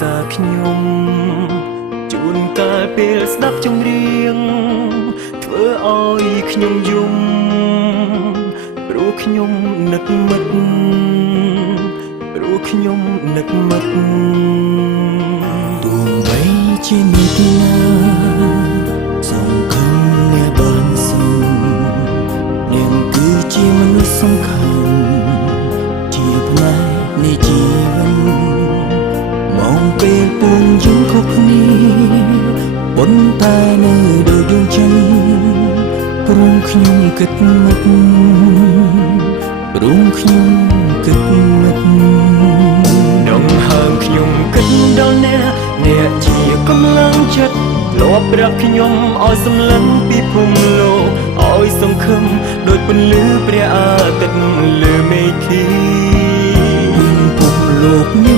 សាខ្ញុំជួនកាលពេលស្ដាប់ចម្រៀងធ្វើឲ្យខ្ញុំយំព្រោះខ្ញុំនឹកមិត្តព្រោះខ្ញុំនឹកមិត្តទោះបីជានិតណាសង្ឃឹមអ្នកបានសុំនាងគឺជាមនុស្សសំខាន់ជាផ្នែកនៃជីវិតមកពេលពួងយើងខុសគ្នាប៉ុន្តែនៅដូចដួងច័ន្ទព្រមខ្ញុំគិតមិត្តព្រមខ្ញុំគិតមិត្តដងហើមខ្ញុំគិតដល់អ្នកជាកម្លាំងចិត្តធ្លាប់ប្រាប់ខ្ញុំឲ្យសម្លឹងពីភូមិលោកឲ្យសង្ឃឹមដូចពន្លឺព្រះអាទិត្យលើមេឃីភូមិលោកនេះ